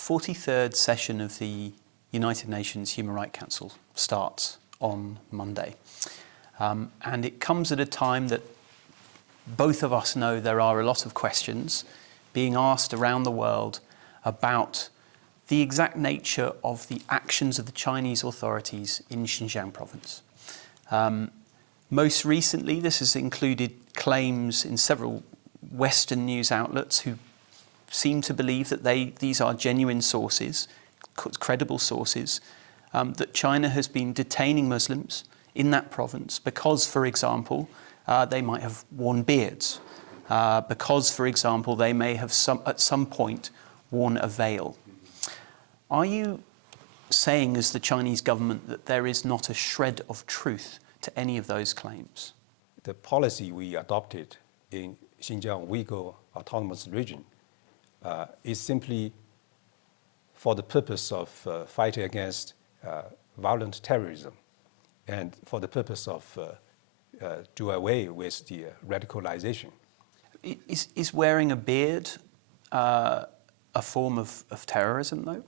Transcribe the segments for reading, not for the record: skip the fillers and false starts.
43rd session of the United Nations Human Rights Council starts on Monday. And it comes at a time that both of us know there are a lot of questions being asked around the world about the exact nature of the actions of the Chinese authorities in Xinjiang province. Most recently, this has included claims in several Western news outlets who seem to believe that these are genuine sources, credible sources, that China has been detaining Muslims in that province because, for example, they might have worn beards, because, for example, they may have at some point worn a veil. Are you saying, as the Chinese government, that there is not a shred of truth to any of those claims? The policy we adopted in Xinjiang Uyghur Autonomous Region is simply for the purpose of fighting against violent terrorism and for the purpose of do away with the radicalization. Is wearing a beard a form of terrorism, though?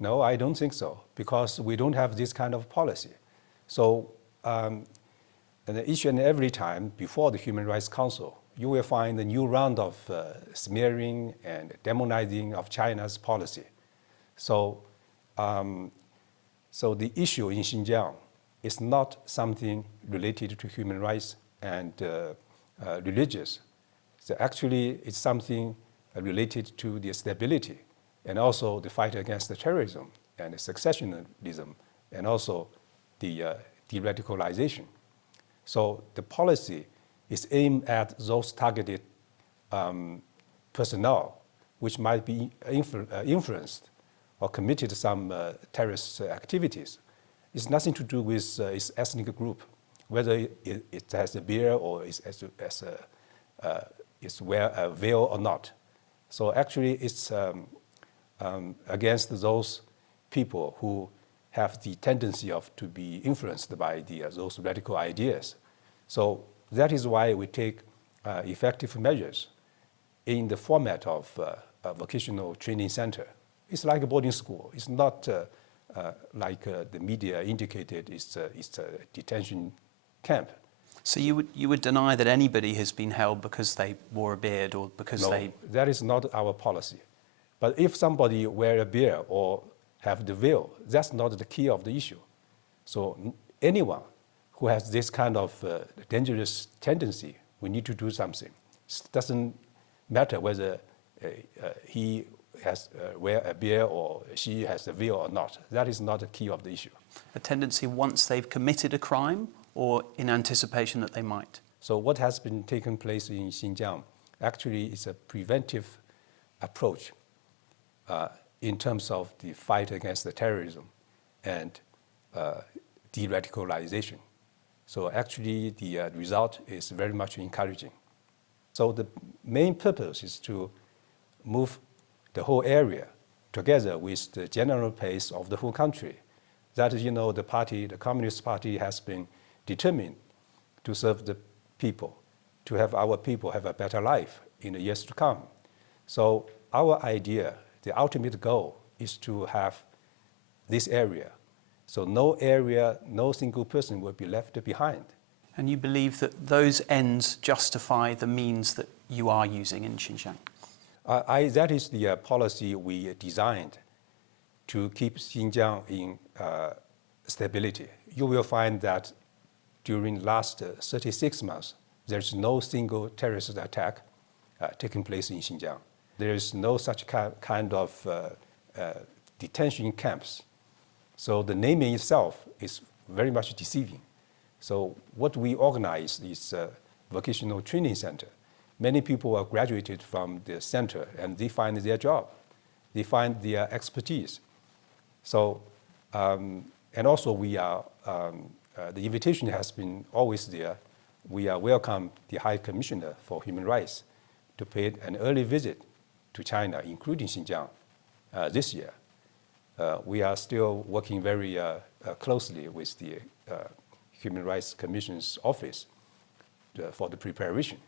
No, I don't think so, because we don't have this kind of policy. So and each and every time before the Human Rights Council, you will find a new round of smearing and demonizing of China's policy. So, so the issue in Xinjiang is not something related to human rights and religious. So actually, it's something related to the stability and also the fight against the terrorism and the successionism and also the de-radicalization. So the policy is aimed at those targeted personnel which might be influenced or committed some terrorist activities. It's nothing to do with its ethnic group, whether it has a beard or it's wear a veil or not. So actually it's against those people who have the tendency to be influenced by those radical ideas. So that is why we take effective measures in the format of a vocational training center. It's like a boarding school. It's not like the media indicated it's a detention camp. So you would deny that anybody has been held because they wore a beard or because No, that is not our policy. But if somebody wear a beard or have the veil, that's not the key of the issue. So anyone who has this kind of dangerous tendency, we need to do something. It doesn't matter whether he has wear a beard or she has a veil or not. That is not the key of the issue. A tendency once they've committed a crime or in anticipation that they might? So what has been taking place in Xinjiang actually is a preventive approach in terms of the fight against the terrorism and de-radicalization. So actually the result is very much encouraging. So the main purpose is to move the whole area together with the general pace of the whole country. That is, the Communist Party has been determined to serve the people, to have our people have a better life in the years to come. So our idea, the ultimate goal, is to have this area. So no area, no single person will be left behind. And you believe that those ends justify the means that you are using in Xinjiang? That is the policy we designed to keep Xinjiang in stability. You will find that during the last 36 months, there's no single terrorist attack taking place in Xinjiang. There is no such kind of detention camps. So the naming itself is very much deceiving. So what we organize is a vocational training center. Many people are graduated from the center and they find their job. They find their expertise. So, and also we are, the invitation has been always there. We welcome the High Commissioner for Human Rights to pay an early visit to China, including Xinjiang, this year. We are still working very closely with the Human Rights Commission's office for the preparation.